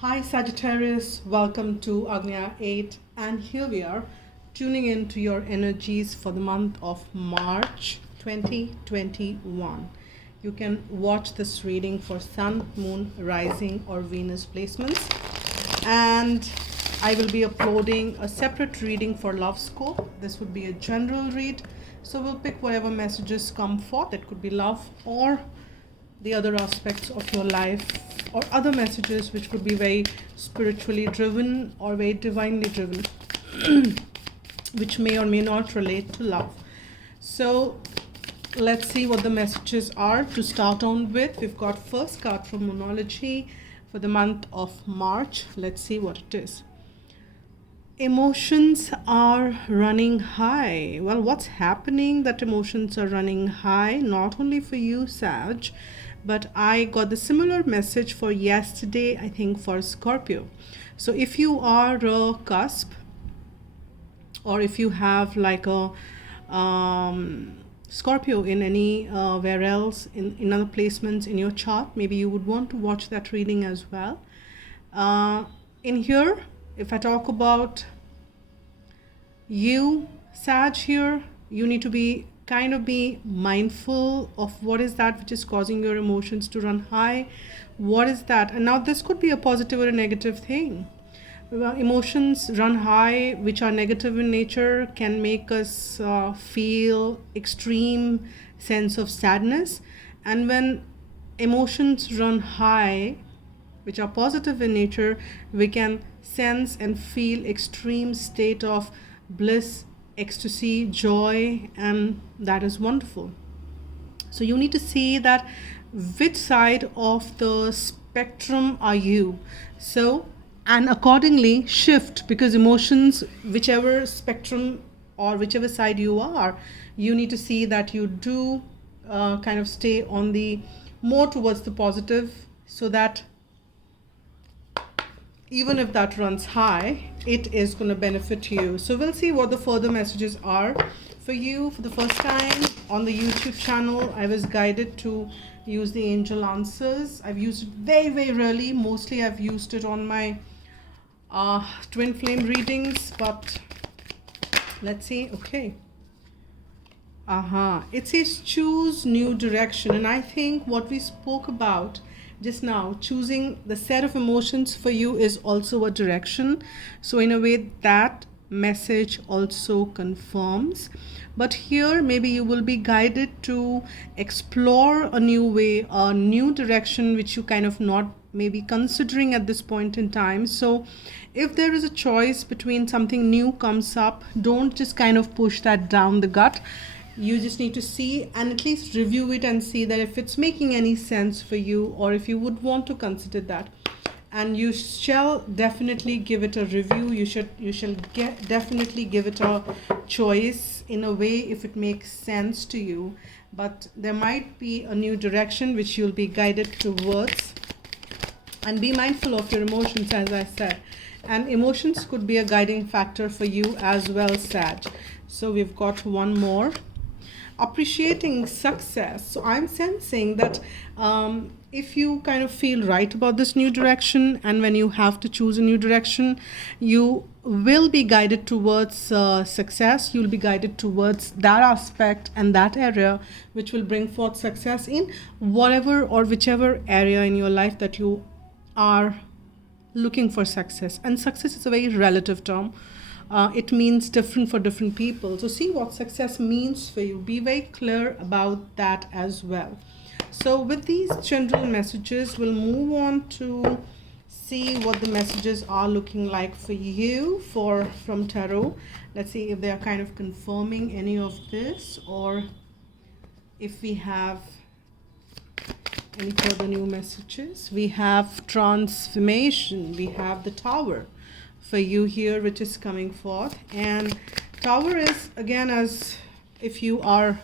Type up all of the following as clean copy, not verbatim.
Hi Sagittarius, welcome to Agnya 8, and here we are tuning into your energies for the month of March 2021. You can watch this reading for Sun, Moon, Rising or Venus placements, and I will be uploading a separate reading for Love Scope. This would be a general read, so we'll pick whatever messages come forth. It could be love or the other aspects of your life, or other messages which would be very spiritually driven or very divinely driven, which may or may not relate to love. So let's see what the messages are. To start on with, we've got first card from Moonology for the month of March. Let's see what it is. Emotions are running high. Well, what's happening that emotions are running high? Not only for you, Sag, but I got the similar message for yesterday, I think, for Scorpio. So if you are a cusp, or if you have like a Scorpio in anywhere else, in other placements in your chart, maybe you would want to watch that reading as well. In here, if I talk about you, Sag, here, you need to be mindful of what is that which is causing your emotions to run high. What is that? And now this could be a positive or a negative thing. Emotions run high, which are negative in nature, can make us feel extreme sense of sadness. And when emotions run high, which are positive in nature, we can sense and feel extreme state of bliss, ecstasy, joy, and that is wonderful. So you need to see that which side of the spectrum are you. So, and accordingly shift, because emotions, whichever spectrum or whichever side you are, you need to see that you do stay on the more towards the positive, so that even if that runs high, it is going to benefit you. So we'll see what the further messages are for you. For the first time on the YouTube channel, I was guided to use the angel answers. I've used it very, very rarely. Mostly I've used it on my twin flame readings, but let's see. Okay. It says choose new direction, and I think what we spoke about just now, choosing the set of emotions for you is also a direction. So in a way, that message also confirms. But here maybe you will be guided to explore a new way, a new direction, which you kind of not maybe considering at this point in time. So if there is a choice between something new comes up, don't just kind of push that down the gut. You just need to see and at least review it and see that if it's making any sense for you, or if you would want to consider that. And you shall definitely give it a review. You shall definitely give it a choice in a way if it makes sense to you. But there might be a new direction which you'll be guided towards. And be mindful of your emotions, as I said. And emotions could be a guiding factor for you as well, Sag. So we've got one more. Appreciating success. So I'm sensing that if you kind of feel right about this new direction, and when you have to choose a new direction, you will be guided towards success. You'll be guided towards that aspect and that area which will bring forth success in whatever or whichever area in your life that you are looking for success. And success is a very relative term. It means different for different people. So see what success means for you. Be very clear about that as well. So with these general messages, we'll move on to see what the messages are looking like for you from tarot. Let's see if they are kind of confirming any of this, or if we have any further new messages. We have transformation. We have the Tower for you here, which is coming forth. And Tower is, again, as if you are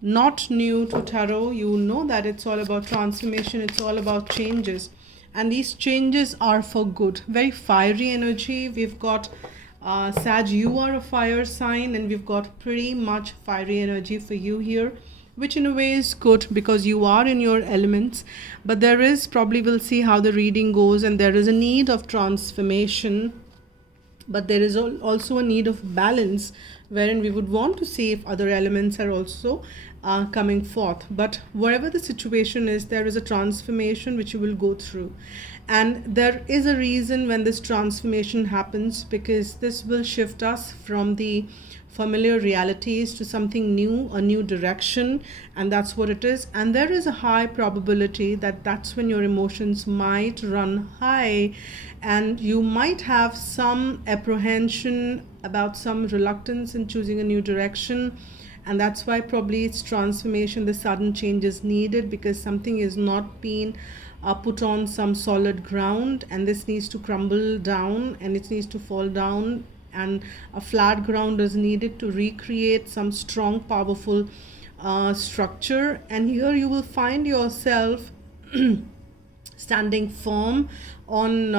not new to tarot, you know that it's all about transformation. It's all about changes, and these changes are for good. Very fiery energy. We've got Sag, you are a fire sign, and we've got pretty much fiery energy for you here. which in a way is good because you are in your elements. But there is probably, we'll see how the reading goes, and there is a need of transformation, but there is also a need of balance, wherein we would want to see if other elements are also coming forth. But whatever the situation is, there is a transformation which you will go through, and there is a reason when this transformation happens, because this will shift us from the familiar realities to something new, a new direction, and that's what it is. And there is a high probability that that's when your emotions might run high, and you might have some apprehension about some reluctance in choosing a new direction. And that's why probably it's transformation, the sudden change is needed, because something is not being put on some solid ground, and this needs to crumble down and it needs to fall down, and a flat ground is needed to recreate some strong, powerful structure. And here you will find yourself standing firm on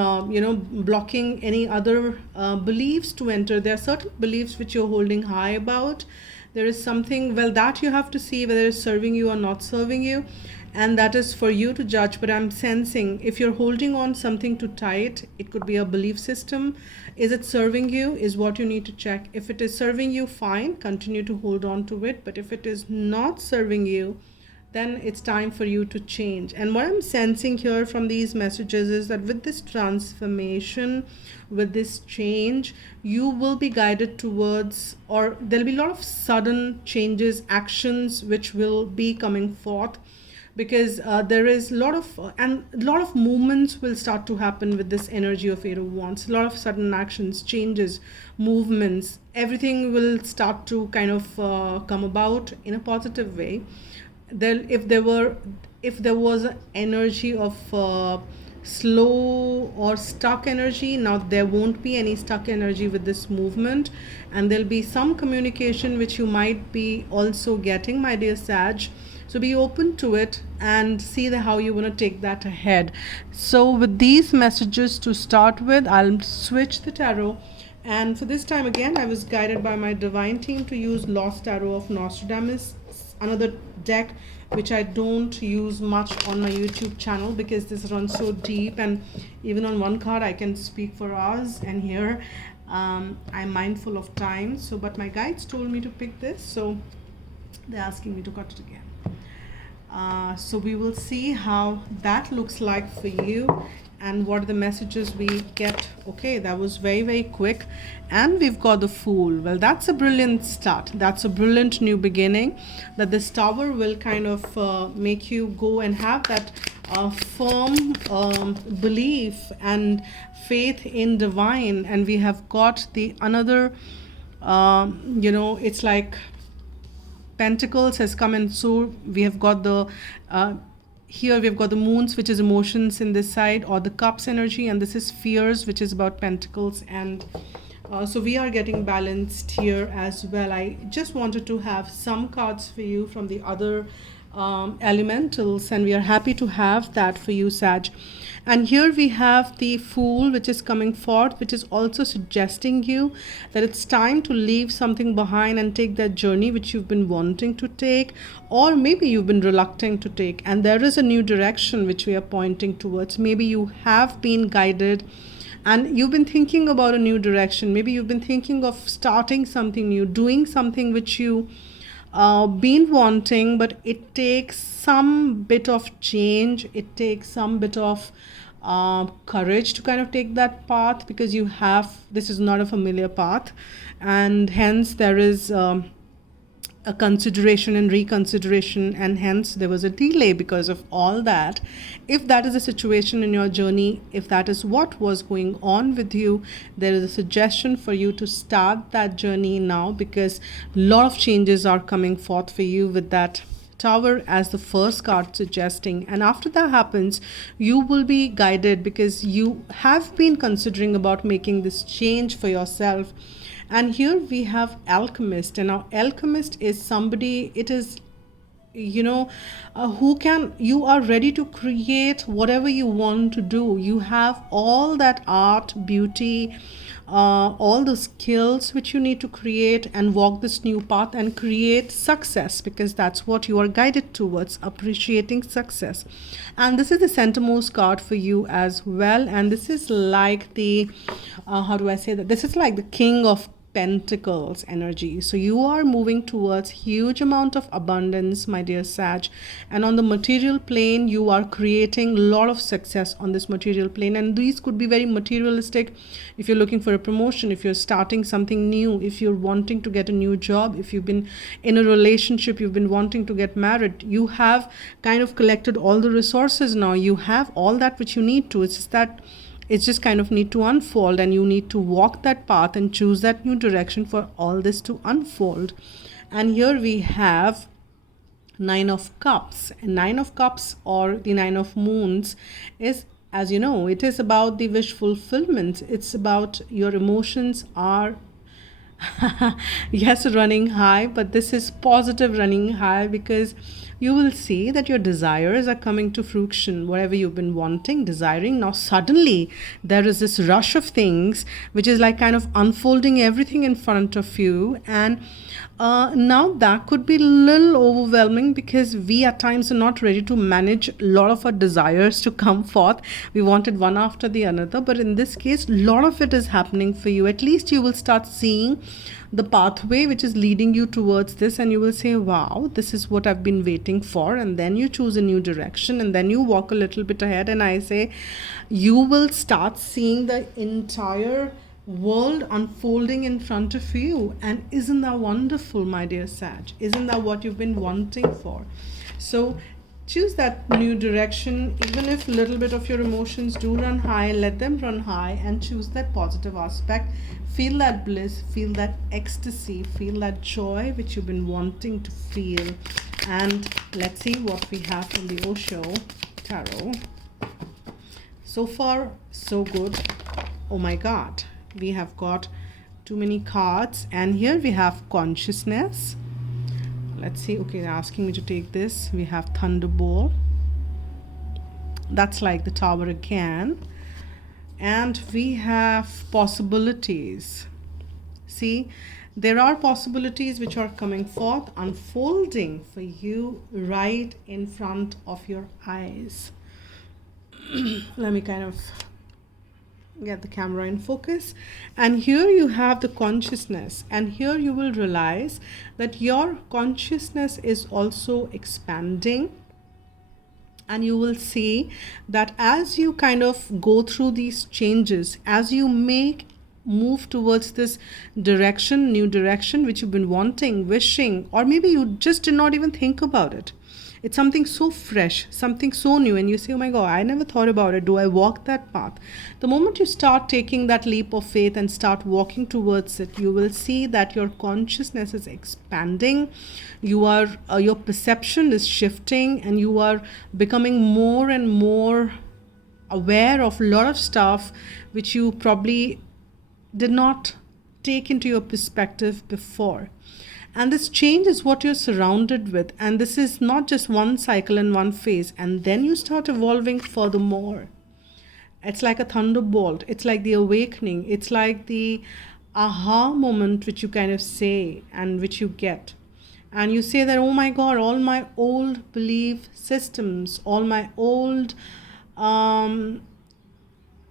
blocking any other beliefs to enter. There are certain beliefs which you're holding high about. There is something, well, that you have to see whether it's serving you or not serving you, and that is for you to judge. But I'm sensing if you're holding on something too tight, it could be a belief system. Is it serving you is what you need to check. If it is serving you, fine, continue to hold on to it. But if it is not serving you, then it's time for you to change. And what I'm sensing here from these messages is that with this transformation, with this change, you will be guided towards, or there'll be a lot of sudden changes, actions which will be coming forth, because there is a lot of movements will start to happen with this energy of Eight of Wands. A lot of sudden actions, changes, movements, everything will start to kind of come about in a positive way. If there was an energy of slow or stuck energy, now there won't be any stuck energy with this movement, and there'll be some communication which you might be also getting, my dear Sag. So be open to it and see how you want to take that ahead. So with these messages to start with, I'll switch the tarot. And for this time again, I was guided by my divine team to use Lost Tarot of Nostradamus, another deck which I don't use much on my YouTube channel because this runs so deep, and even on one card I can speak for hours, and here I'm mindful of time. So but my guides told me to pick this, so they're asking me to cut it again. So we will see how that looks like for you and what are the messages we get. Okay, that was very, very quick. And we've got the Fool. Well, that's a brilliant start. That's a brilliant new beginning. That this Tower will kind of make you go and have that firm belief and faith in divine. And we have got the another, it's like Pentacles has come in. So we have got the here we've got the Moons, which is emotions in this side, or the Cups energy, and this is Fears, which is about Pentacles. And so we are getting balanced here as well. I just wanted to have some cards for you from the other elementals, and we are happy to have that for you, Sag. And here we have the Fool, which is coming forth, which is also suggesting you that it's time to leave something behind and take that journey which you've been wanting to take, or maybe you've been reluctant to take. And there is a new direction which we are pointing towards. Maybe you have been guided and you've been thinking about a new direction. Maybe you've been thinking of starting something new, doing something which you been wanting, but it takes some bit of change. It takes some bit of courage to kind of take that path, because this is not a familiar path, and hence there is a consideration and reconsideration, and hence there was a delay because of all that. If that is a situation in your journey, if that is what was going on with you, there is a suggestion for you to start that journey now, because a lot of changes are coming forth for you with that Tower as the first card suggesting. And after that happens, you will be guided, because you have been considering about making this change for yourself. And here we have Alchemist, and now Alchemist is somebody, it is you are ready to create whatever you want to do. You have all that art, beauty, all the skills which you need to create and walk this new path and create success, because that's what you are guided towards, appreciating success. And this is the centermost card for you as well. And this is like the how do I say that, this is like the King of Pentacles energy. So you are moving towards huge amount of abundance, my dear Sag. And on the material plane, you are creating a lot of success on this material plane. And these could be very materialistic. If you're looking for a promotion, if you're starting something new, if you're wanting to get a new job, if you've been in a relationship, you've been wanting to get married, you have kind of collected all the resources now. You have all that which you need to. It's just that it's just kind of need to unfold, and you need to walk that path and choose that new direction for all this to unfold. And here we have Nine of Cups. And Nine of Cups, or the Nine of Moons, is, as you know, it is about the wish fulfillment. It's about your emotions are yes, running high, but this is positive running high, because you will see that your desires are coming to fruition. Whatever you've been wanting, desiring, now suddenly there is this rush of things which is like kind of unfolding everything in front of you. And now that could be a little overwhelming, because we at times are not ready to manage a lot of our desires to come forth. We want it one after the another, but in this case, a lot of it is happening for you. At least you will start seeing the pathway which is leading you towards this, and you will say, wow, this is what I've been waiting for. And then you choose a new direction, and then you walk a little bit ahead, and I say you will start seeing the entire world unfolding in front of you. And isn't that wonderful, my dear Sag? Isn't that what you've been wanting for? So choose that new direction. Even if a little bit of your emotions do run high, let them run high, and choose that positive aspect. Feel that bliss, feel that ecstasy, feel that joy which you've been wanting to feel. And let's see what we have from the Osho Tarot. So far, so good. Oh my God, we have got too many cards. And here we have consciousness. Let's see. Okay, they're asking me to take this. We have Thunderbolt. That's like the Tower again. And we have possibilities. See, there are possibilities which are coming forth, unfolding for you right in front of your eyes. Let me kind of get the camera in focus. And here you have the consciousness, and here you will realize that your consciousness is also expanding. And you will see that as you kind of go through these changes, as you move towards this direction, new direction which you've been wanting, wishing, or maybe you just did not even think about it. It's something so fresh, something so new, and you say, oh my God, I never thought about it. Do I walk that path? The moment you start taking that leap of faith and start walking towards it, you will see that your consciousness is expanding. Your perception is shifting, and you are becoming more and more aware of a lot of stuff which you probably did not take into your perspective before. And this change is what you're surrounded with. And this is not just one cycle and one phase. And then you start evolving furthermore. It's like a thunderbolt. It's like the awakening. It's like the aha moment which you kind of say and which you get. And you say that, oh my God, all my old belief systems, all my old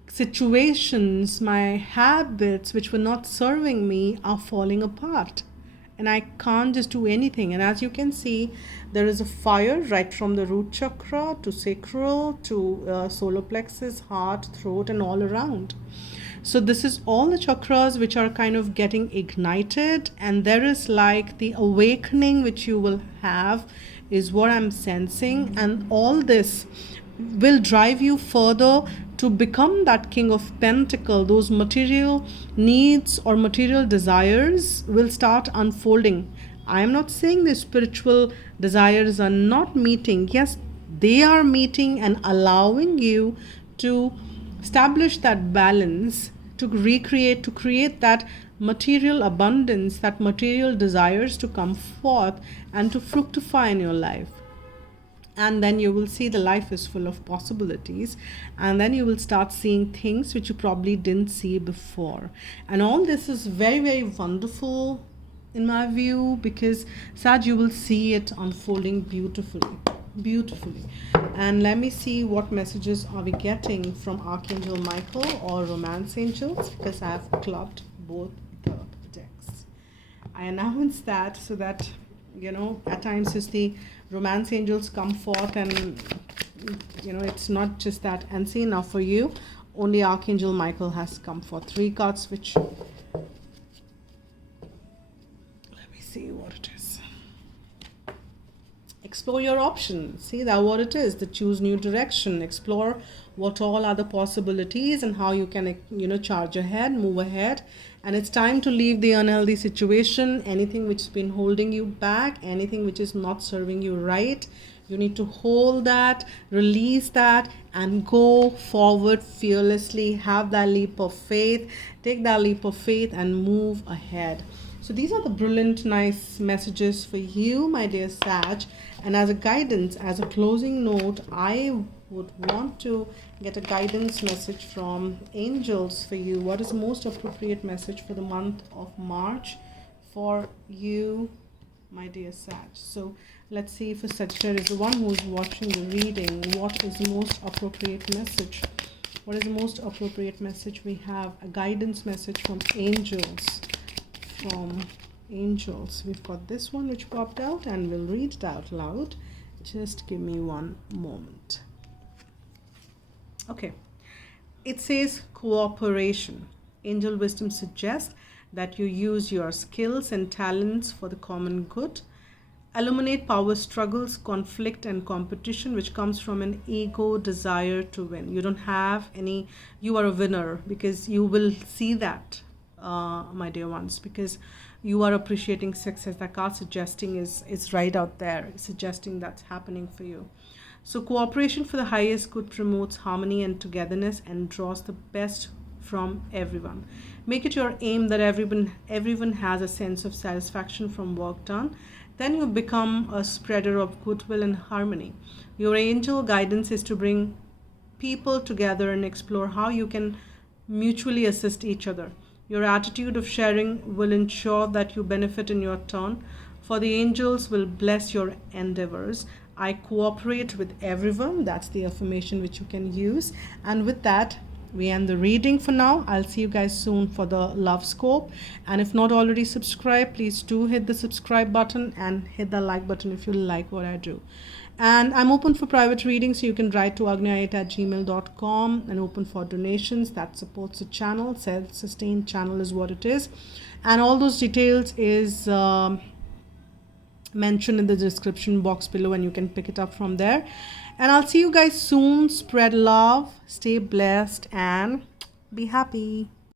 situations, my habits which were not serving me are falling apart. And I can't just do anything. And as you can see, there is a fire right from the root chakra to sacral to solar plexus, heart, throat, and all around. So this is all the chakras which are kind of getting ignited. And there is like the awakening which you will have is what I'm sensing. And all this will drive you further to become that King of Pentacles. Those material needs or material desires will start unfolding. I am not saying the spiritual desires are not meeting. Yes, they are meeting and allowing you to establish that balance, to recreate, to create that material abundance, that material desires to come forth and to fructify in your life. And then you will see the life is full of possibilities, and then you will start seeing things which you probably didn't see before. And all this is very, very wonderful in my view, because Sag, you will see it unfolding beautifully. And let me see what messages are we getting from Archangel Michael or Romance Angels, because I have clubbed both the decks. I announced that so that, you know, at times as the Romance Angels come forth, and you know, it's not just that. And see, now for you, only Archangel Michael has come forth. 3 cards which, let me see what it is. Explore your options. See that what it is, the choose new direction. Explore what all are the possibilities and how you can, you know, charge ahead, move ahead. And it's time to leave the unhealthy situation, anything which has been holding you back, anything which is not serving you right. You need to hold that, release that, and go forward fearlessly. Have that leap of faith. Take that leap of faith and move ahead. So these are the brilliant, nice messages for you, my dear Sag. And as a guidance, as a closing note, I would want to get a guidance message from angels for you. What is the most appropriate message for the month of March for you, my dear Sag? So let's see, for Sagittarius, the one who is watching the reading, what is the most appropriate message? What is the most appropriate message? We have a guidance message from angels. We've got this one which popped out, and we'll read it out loud. Just give me one moment. Okay, it says cooperation. Angel wisdom suggests that you use your skills and talents for the common good. Eliminate power struggles, conflict, and competition which comes from an ego desire to win. You don't have any, you are a winner, because you will see that, my dear ones, because you are appreciating success. That card suggesting is right out there, suggesting that's happening for you. So cooperation for the highest good promotes harmony and togetherness and draws the best from everyone. Make it your aim that everyone has a sense of satisfaction from work done. Then you become a spreader of goodwill and harmony. Your angel guidance is to bring people together and explore how you can mutually assist each other. Your attitude of sharing will ensure that you benefit in your turn, for the angels will bless your endeavors. I cooperate with everyone. That's the affirmation which you can use. And with that, we end the reading for now. I'll see you guys soon for the love scope. And if not already subscribed, please do hit the subscribe button and hit the like button if you like what I do. And I'm open for private readings, so you can write to agnya8@gmail.com and open for donations. That supports the channel. Self-sustained channel is what it is. And all those details is mentioned in the description box below, and you can pick it up from there. And I'll see you guys soon. Spread love, stay blessed, and be happy.